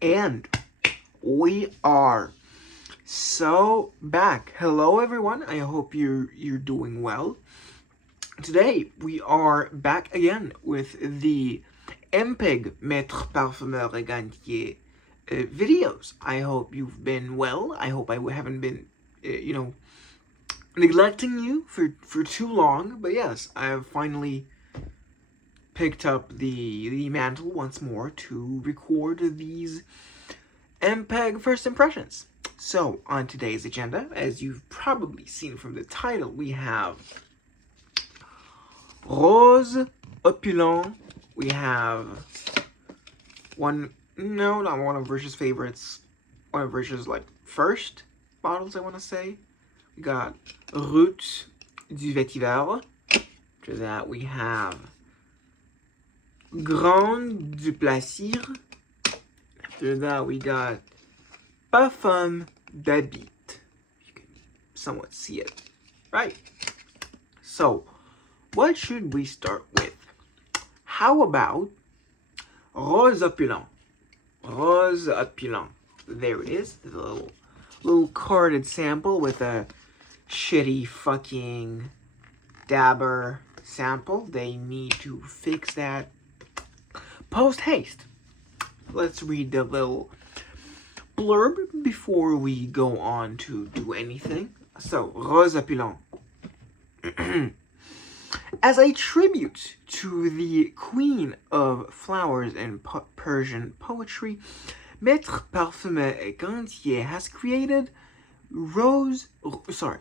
And we are so back. Hello everyone, I hope you're doing well. Today we are back again with the MPEG Maître Parfumeur et Gantier videos. I hope you've been well. I hope I haven't been, neglecting you for too long. But yes, I have finally picked up the mantle once more to record these MPEG first impressions. So, on today's agenda, as you've probably seen from the title, we have Rose Opulent. We have not one of Virtue's favorites, one of Virtue's first bottles, I want to say. We got Route du Vétiver. After that, we have Grande du Plaisir. After that, we got Parfum d'Habit. You can somewhat see it, right? So, what should we start with? How about Rose Opulent? Rose Opulent. There it is. The little carded sample with a shitty fucking dabber sample. They need to fix that post haste. Let's read the little blurb before we go on to do anything. So, Rose Opulent. As a tribute to the queen of flowers in Persian poetry, Maître Parfumeur et Gantier has created Rose Opulent.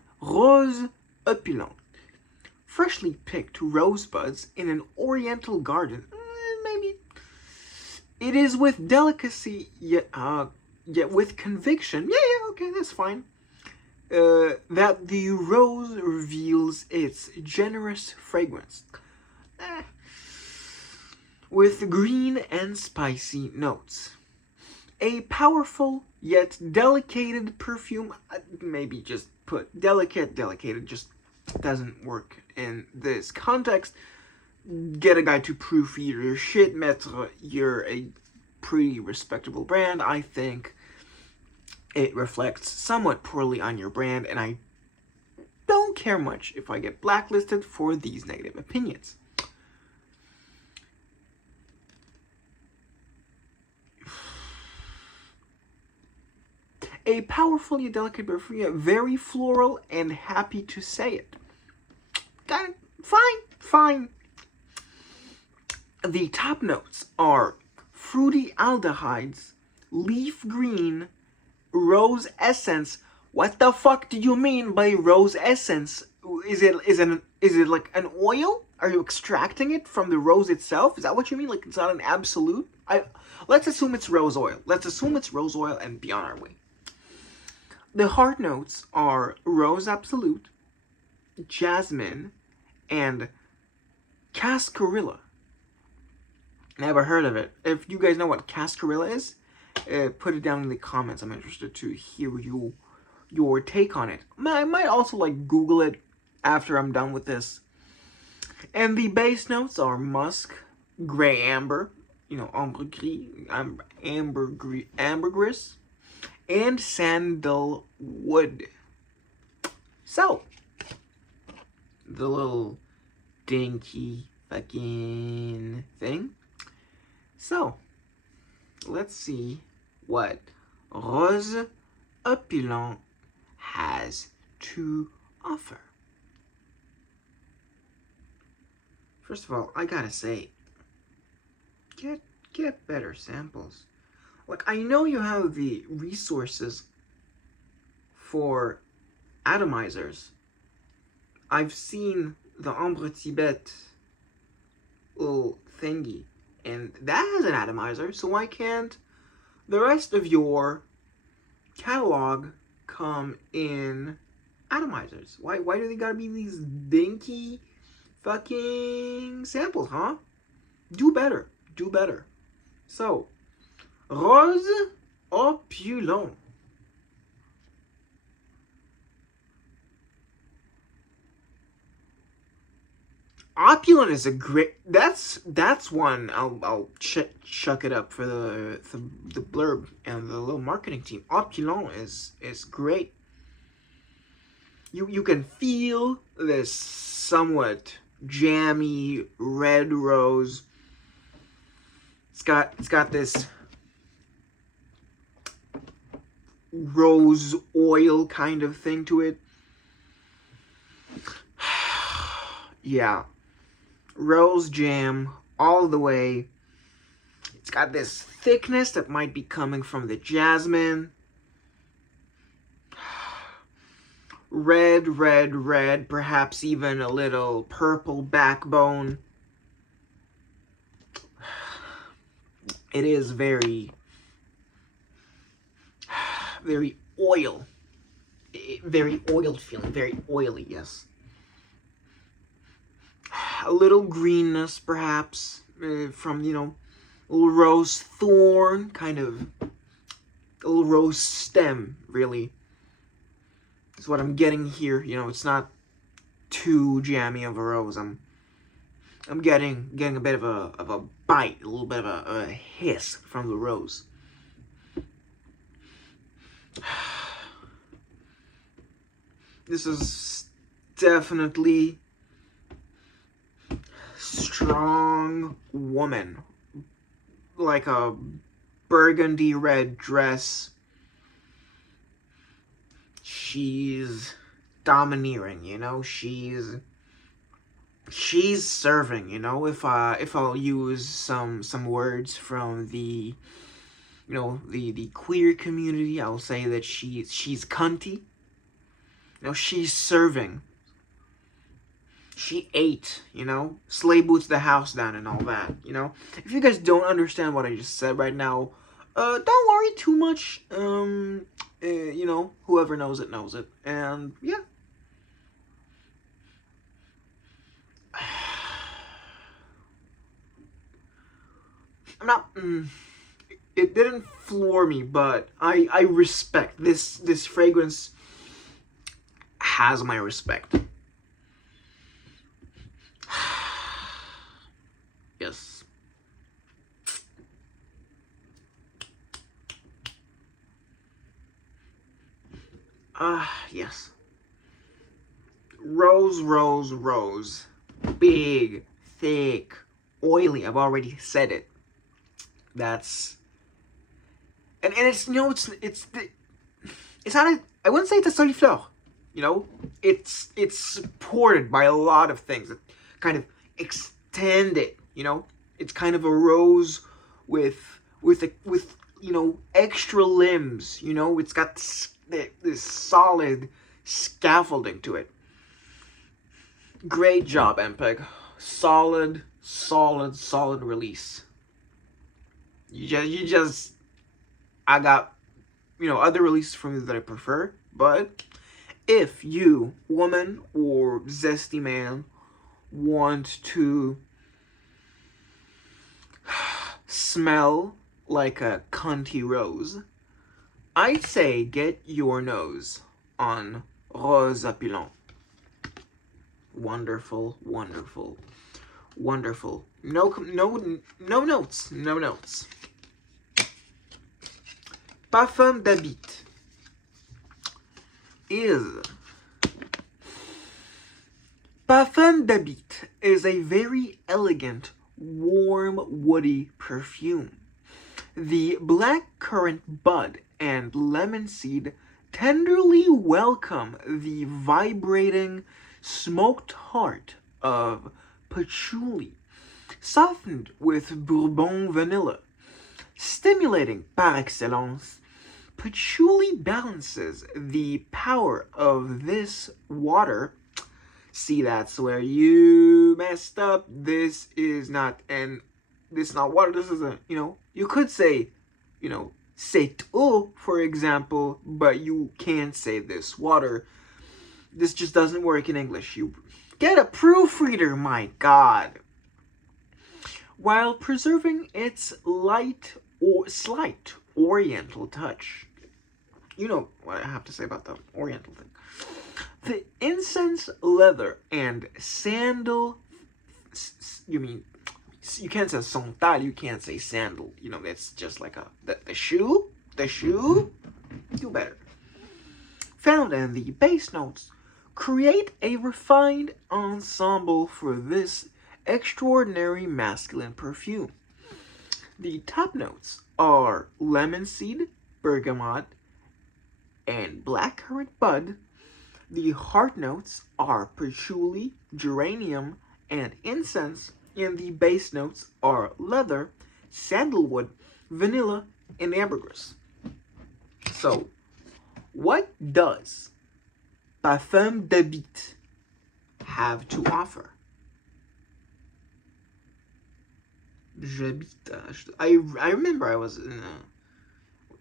Freshly picked rosebuds in an oriental garden. Maybe it is with delicacy yet with conviction. Yeah, okay, that's fine. That the rose reveals its generous fragrance, with green and spicy notes. A powerful yet delicate perfume. Maybe just put delicated just doesn't work in this context. Get a guy to proofread your shit, Maître. You're a pretty respectable brand. I think it reflects somewhat poorly on your brand, and I don't care much if I get blacklisted for these negative opinions. A powerful yet delicate perfume, very floral and happy to say it. Fine. The top notes are fruity aldehydes, leaf green, rose essence. What the fuck do you mean by rose essence? Is it like an oil? Are you extracting it from the rose itself? Is that what you mean? Like it's not an absolute? Let's assume it's rose oil. Let's assume it's rose oil and be on our way. The hard notes are rose absolute, jasmine, and cascarilla. Never heard of it. If you guys know what cascarilla is, put it down in the comments. I'm interested to hear your take on it. I might also Google it after I'm done with this. And the base notes are musk, gray amber, ambergris, and sandalwood. So, the little dinky fucking thing. So, let's see what Rose Opulent has to offer. First of all, I gotta say, get better samples. I know you have the resources for atomizers. I've seen the Ombre Tibet little thingy, and that has an atomizer, so why can't the rest of your catalog come in atomizers? Why do they gotta be these dinky fucking samples, huh? Do better. So, Rose Opulent. Opulent is a great. That's one. I'll chuck it up for the blurb and the little marketing team. Opulent is great. You can feel this somewhat jammy red rose. It's got this rose oil kind of thing to it. Yeah. Rose jam all the way. It's got this thickness that might be coming from the jasmine. Red, red, red, perhaps even a little purple backbone. It is very oiled feeling, very oily, yes. A little greenness, perhaps, from, a little rose thorn, kind of, a little rose stem, really. Is what I'm getting here. It's not too jammy of a rose. I'm getting a bit of a bite, a little bit of a hiss from the rose. This is definitely strong woman, like a burgundy red dress. She's domineering, she's serving, if I'll use some words from the the queer community, I'll say that she's cunty. She's serving. She ate, slay boots the house down and all that, If you guys don't understand what I just said right now, don't worry too much. Whoever knows it knows it. And yeah. I'm not. It didn't floor me, but I respect this. This fragrance has my respect. Yes. Yes. Rose, rose, rose. Big, thick, oily. I've already said it. That's... And it's, it's not a... I wouldn't say it's a solifleur. It's supported by a lot of things that kind of extend it, It's kind of a rose with extra limbs, It's got this solid scaffolding to it. Great job, MPEG. Solid release. I got, other releases from you that I prefer, but if you, woman or zesty man, want to smell like a cunty rose, I'd say get your nose on Rose Opulent. Wonderful, wonderful, wonderful. No notes. Parfum d'Habit is a very elegant, warm, woody perfume. The blackcurrant bud and lemon seed tenderly welcome the vibrating, smoked heart of patchouli, softened with bourbon vanilla. Stimulating par excellence, patchouli balances the power of this water. See, that's where you messed up. This is not water. This is you could say, c'est eau, for example, but you can't say this water. This just doesn't work in English. You get a proofreader, my God. While preserving its light or slight oriental touch. You know what I have to say about the oriental thing. The incense, leather, and sandal You mean, you can't say santal, you can't say sandal. You know, that's just like the shoe. The shoe? Do better. Found in the bass notes. Create a refined ensemble for this extraordinary masculine perfume. The top notes are lemon seed, bergamot, and blackcurrant bud. The heart notes are patchouli, geranium, and incense, and the base notes are leather, sandalwood, vanilla, and ambergris. So, what does Parfum d'Habit have to offer? I remember I was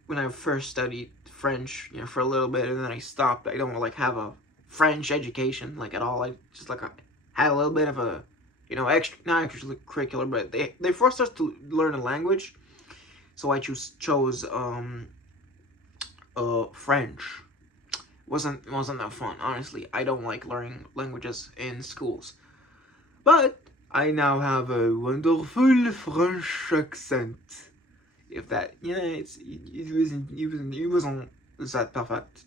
when I first studied French, you know, for a little bit, and then I stopped. I don't like have a French education like at all. I just like I had a little bit of a, you know, not extracurricular, but they forced us to learn a language, so I chose French. Wasn't that fun, honestly. I don't like learning languages in schools, but I now have a wonderful French accent. If that, yeah, it wasn't that perfect.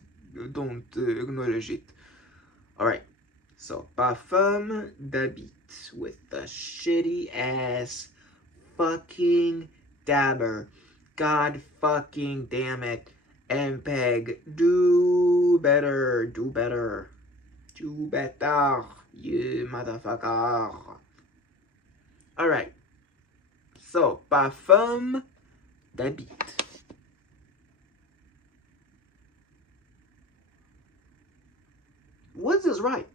Don't acknowledge it. Alright, so Parfum d'Habit with the shitty ass fucking dabber. God fucking damn it. MPEG, do better, do better. Do better, you motherfucker. Alright, so Parfum d'Habit. What's this right?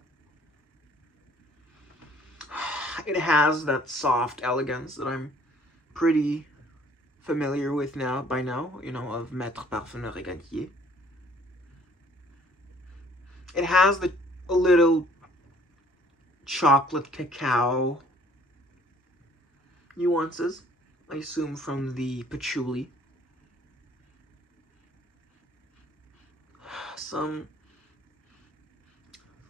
It has that soft elegance that I'm pretty familiar with by now, you know, of Maître Parfumeur Réganier. It has a little chocolate cacao nuances, I assume from the patchouli. Some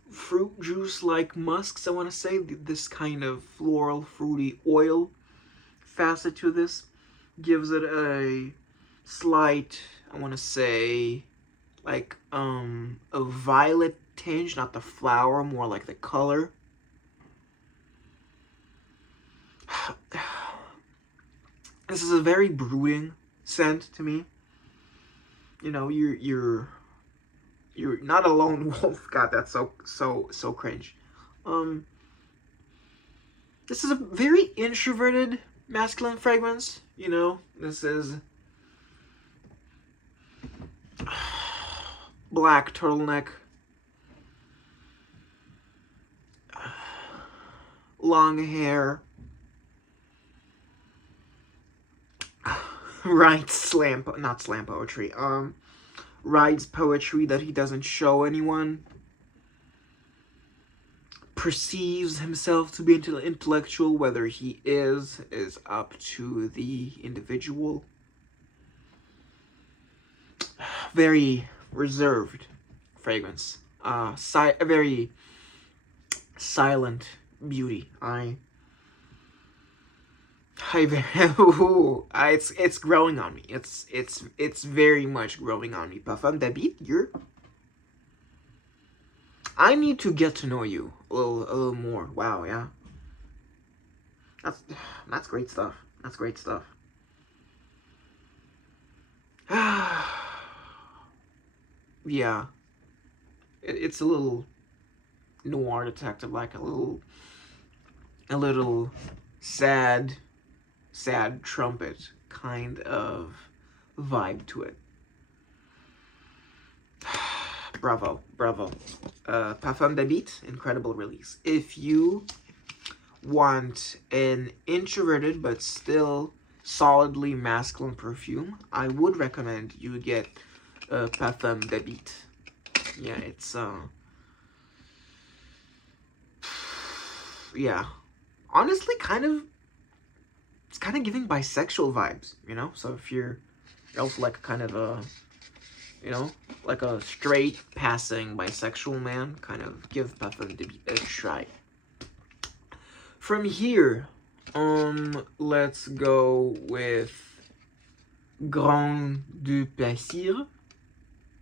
fruit juice like musks, I want to say. This kind of floral, fruity oil facet to this gives it a slight, I want to say, like a violet tinge, not the flower, more like the color. This is a very brooding scent to me. You know, you're not a lone wolf. God, that's so cringe. This is a very introverted masculine fragrance. You know, this is black turtleneck, long hair, writes not slam poetry. Writes poetry that he doesn't show anyone. Perceives himself to be intellectual. Whether he is up to the individual. Very reserved fragrance. A very silent beauty. It's growing on me. It's very much growing on me. Parfum d'Habit, I need to get to know you a little more. Wow, yeah. That's great stuff. That's great stuff. Yeah. It's a little noir detective, like a little sad trumpet kind of vibe to it. Bravo. Parfum d'Habit, incredible release. If you want an introverted but still solidly masculine perfume, I would recommend you get Parfum d'Habit. Yeah, it's yeah, honestly, it's kind of giving bisexual vibes, you know. So if you're also like kind of a, you know, like a straight passing bisexual man, kind of give Parfum d'Habit a try. From here, let's go with Grand du Plaisir.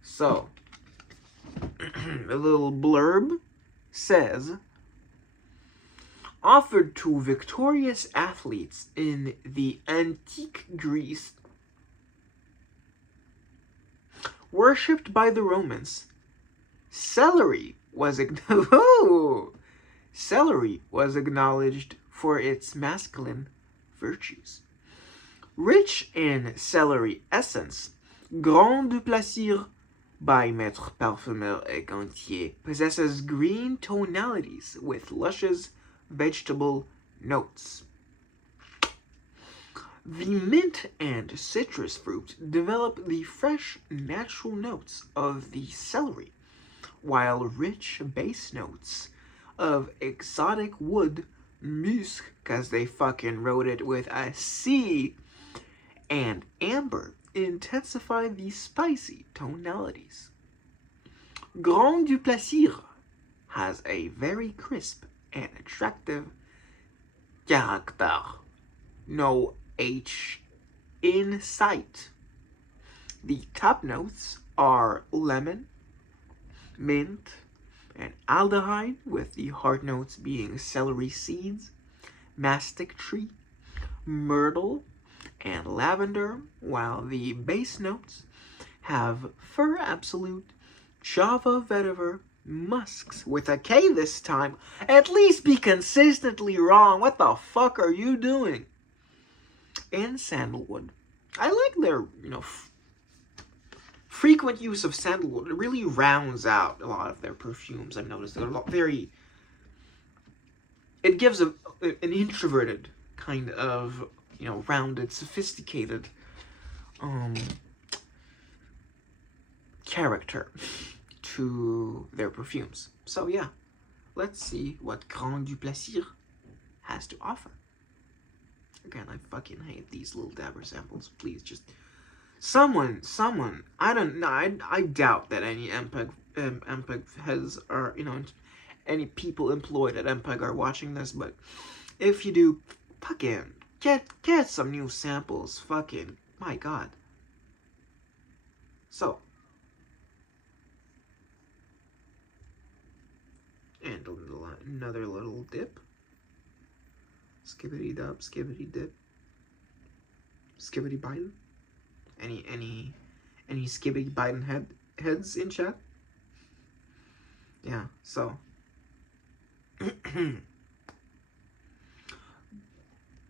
So, a little blurb says, offered to victorious athletes in the antique Greece, worshipped by the Romans, celery was acknowledged for its masculine virtues. Rich in celery essence, Grand du Plaisir by Maître Parfumeur et Gantier possesses green tonalities with luscious vegetable notes. The mint and citrus fruit develop the fresh, natural notes of the celery, while rich base notes of exotic wood, musc, because they fucking wrote it with a C, and amber intensify the spicy tonalities. Grand du Plaisir has a very crisp and attractive character. No H in sight. The top notes are lemon, mint, and aldehyde, with the heart notes being celery seeds, mastic tree, myrtle, and lavender, while the base notes have fir absolute, java vetiver, musks with a K this time. At least be consistently wrong. What the fuck are you doing? And sandalwood. I like their, frequent use of sandalwood. It really rounds out a lot of their perfumes. I've noticed they're very. It gives an introverted kind of, rounded, sophisticated character to their perfumes. So yeah, let's see what Grand du Plaisir has to offer. Again, I fucking hate these little dabber samples. Please, just someone, I don't know, I doubt that any MPEG heads are, any people employed at MPEG are watching this, but if you do, fucking get some new samples. Fucking, my god. So, and another little dip. Skibbity dub, skibbity dip, skibbity Biden. Any skibbity Biden heads in chat? Yeah. So,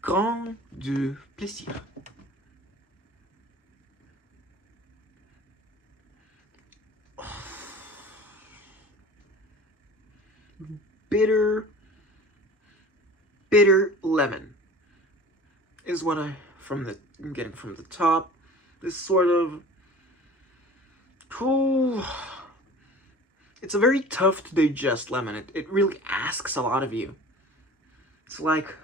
Grand du Plaisir. Bitter lemon is what I'm getting from the top. This sort of, it's a very tough to digest lemon. It really asks a lot of you. It's like,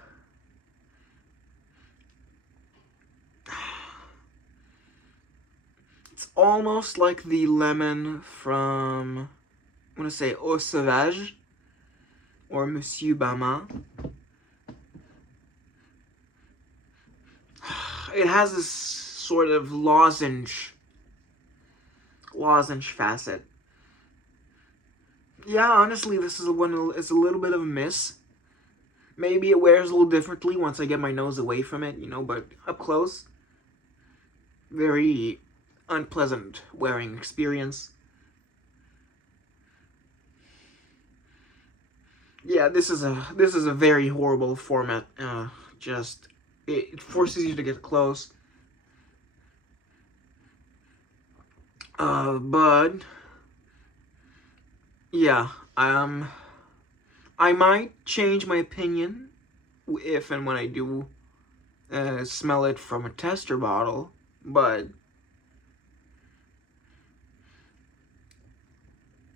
it's almost like the lemon from, I want to say Eau Sauvage or Monsieur Bama. It has this sort of lozenge facet. Yeah, honestly, this is one. It's a little bit of a miss. Maybe it wears a little differently once I get my nose away from it, but up close, very unpleasant wearing experience. Yeah, this is a very horrible format. Just it forces you to get close. But yeah, I might change my opinion if and when I do smell it from a tester bottle, but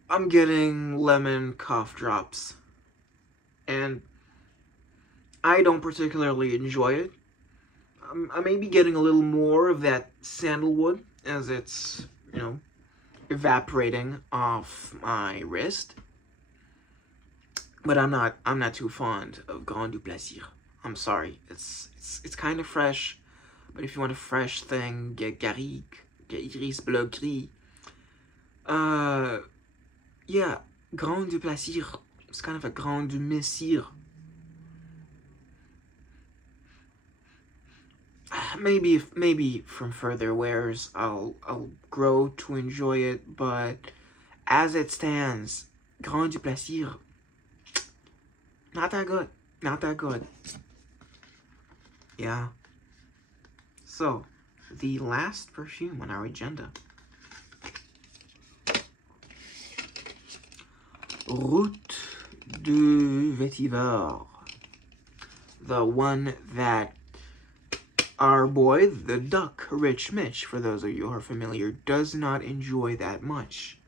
I'm getting lemon cough drops, and I don't particularly enjoy it. I may be getting a little more of that sandalwood as it's, evaporating off my wrist. But I'm not too fond of Grand du Plaisir. I'm sorry. It's kind of fresh, but if you want a fresh thing, get Garrigue, get Iris Bleu Gris. Yeah, Grand du Plaisir. It's kind of a Grand du Messire. Maybe from further wears I'll grow to enjoy it, but as it stands, Grand du Plaisir, not that good. Not that good. Yeah. So, the last perfume on our agenda. Route du Vétiver. The one that our boy, the duck, Rich Mitch, for those of you who are familiar, does not enjoy that much.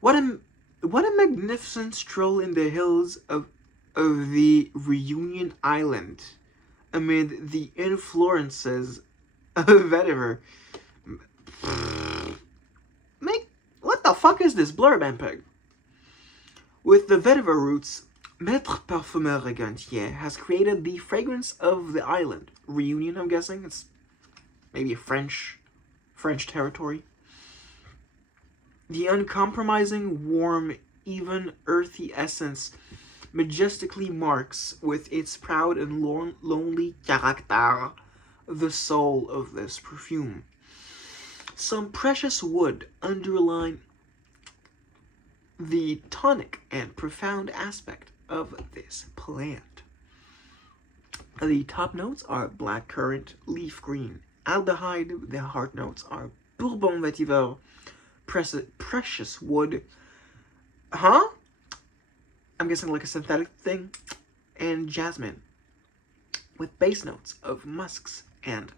What a magnificent stroll in the hills of the Reunion Island amid the influences of vetiver. What the fuck is this blurb, MPEG? With the vetiver roots, Maître Parfumeur Regantier has created the fragrance of the island. Reunion, I'm guessing? It's maybe a French territory. The uncompromising, warm, even earthy essence majestically marks with its proud and lonely character the soul of this perfume. Some precious wood underline the tonic and profound aspect of this plant. The top notes are blackcurrant, leaf green, aldehyde. The heart notes are bourbon vetiver, precious wood. Huh? I'm guessing like a synthetic thing. And jasmine. With base notes of musks and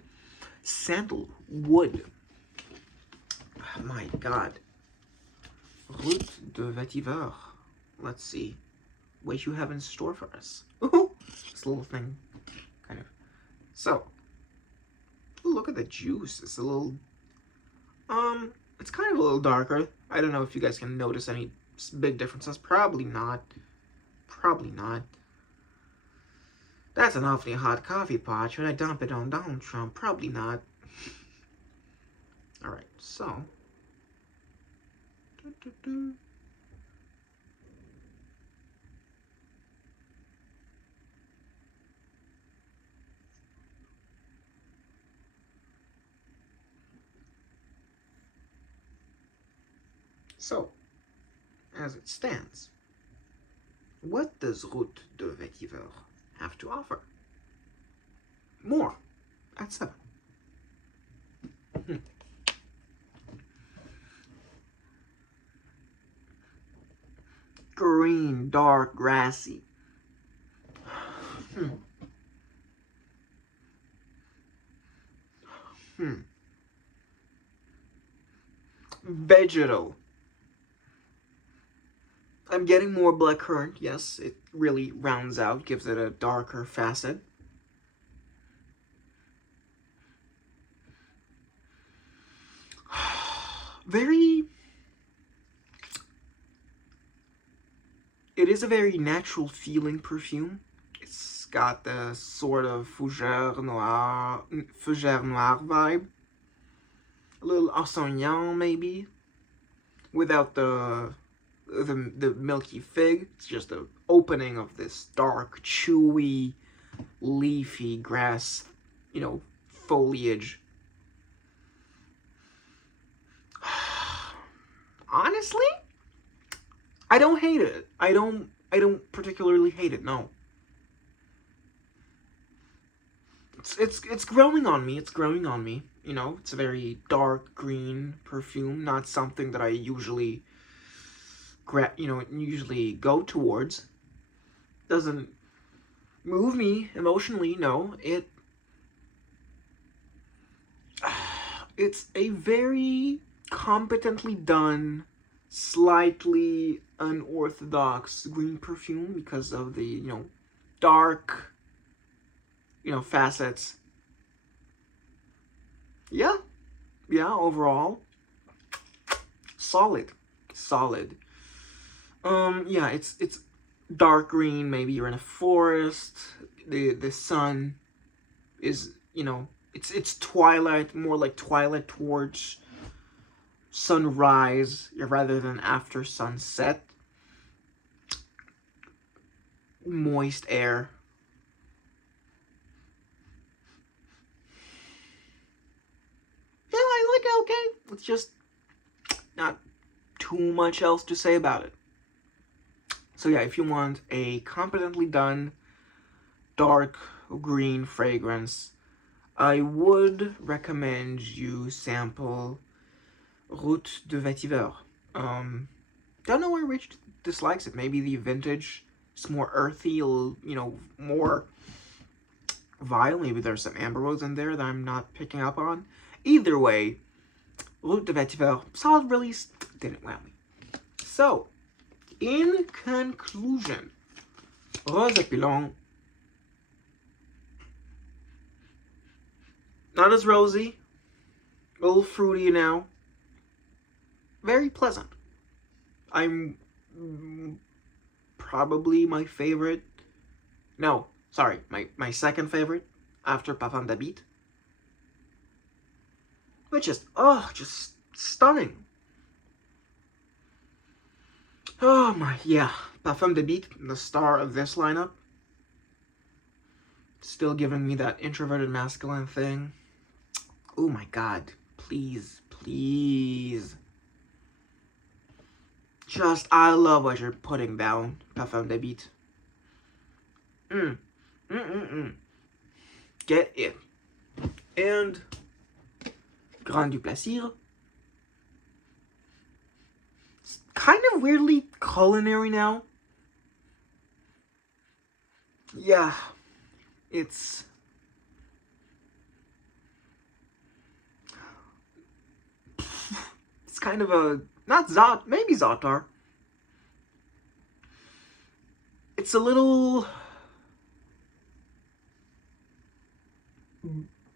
sandalwood. Oh my god. Route de Vetiver. Let's see what you have in store for us. Ooh, this little thing, kind of. So, look at the juice. It's a little, it's kind of a little darker. I don't know if you guys can notice any big differences. Probably not. Probably not. That's an awfully hot coffee pot. Should I dump it on Donald Trump? Probably not. Alright, so. So, as it stands, what does Route de Vetiver have to offer? More at 7. Green, dark, grassy. Vegetal. I'm getting more blackcurrant, yes, it really rounds out, gives it a darker facet. It is a very natural feeling perfume. It's got the sort of fougère noire vibe. A little Arsaignan, maybe, without the milky fig. It's just the opening of this dark, chewy, leafy grass, foliage. Honestly, I don't hate it. I don't particularly hate it. No. It's growing on me. It's growing on me. It's a very dark green perfume, not something that I usually go towards. Doesn't move me emotionally. No, it's a very competently done, slightly unorthodox green perfume because of the dark facets. Yeah, overall solid. Yeah, it's dark green. Maybe you're in a forest. The sun is, you know, it's twilight, more like twilight towards sunrise rather than after sunset. Moist air. Yeah, I like it. Okay, it's just not too much else to say about it. So yeah, if you want a competently done dark green fragrance, I would recommend you sample Route de Vetiver. Don't know why Rich dislikes it. Maybe the vintage is more earthy, you know, more vile. Maybe there's some amber rose in there that I'm not picking up on. Either way, Route de Vetiver, solid release, didn't wow me. So, in conclusion, Rose Opulente, not as rosy, a little fruity now, very pleasant. I'm probably my favorite, no, sorry, my second favorite after Parfum d'Habit, which is, oh, just stunning. Oh my, yeah, Parfum d'Habit, the star of this lineup, still giving me that introverted masculine thing. Oh my god, please, please. Just, I love what you're putting down, Parfum d'Habit. Get it. And Grand du Plaisir. It's kind of weirdly culinary now. Yeah, it's kind of a, not Zot, maybe Zotar. It's a little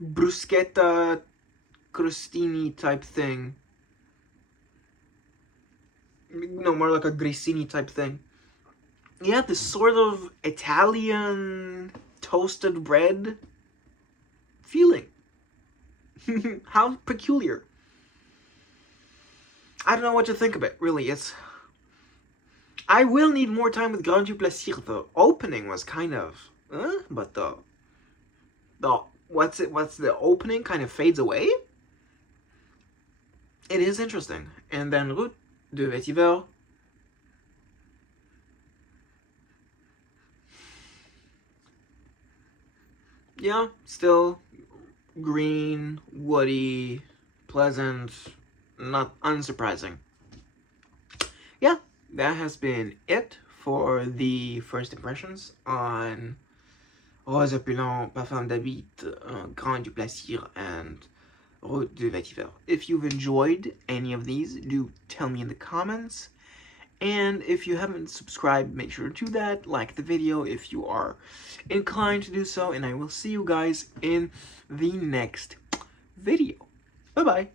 bruschetta crostini type thing. No, more like a grissini type thing. Yeah, this sort of Italian toasted bread feeling. How peculiar. I don't know what to think of it, really. I will need more time with Grand du Plaisir. The opening was kind of, but the what's the opening kind of fades away. It is interesting. And then Route de Vetiver. Yeah, still green, woody, pleasant, not unsurprising. Yeah, that has been it for the first impressions on Rose Opulente, Parfum d'Habit, Grand du Plaisir, and Route de Vetiver. If you've enjoyed any of these, do tell me in the comments. And if you haven't subscribed, make sure to do that. Like the video if you are inclined to do so. And I will see you guys in the next video. Bye-bye.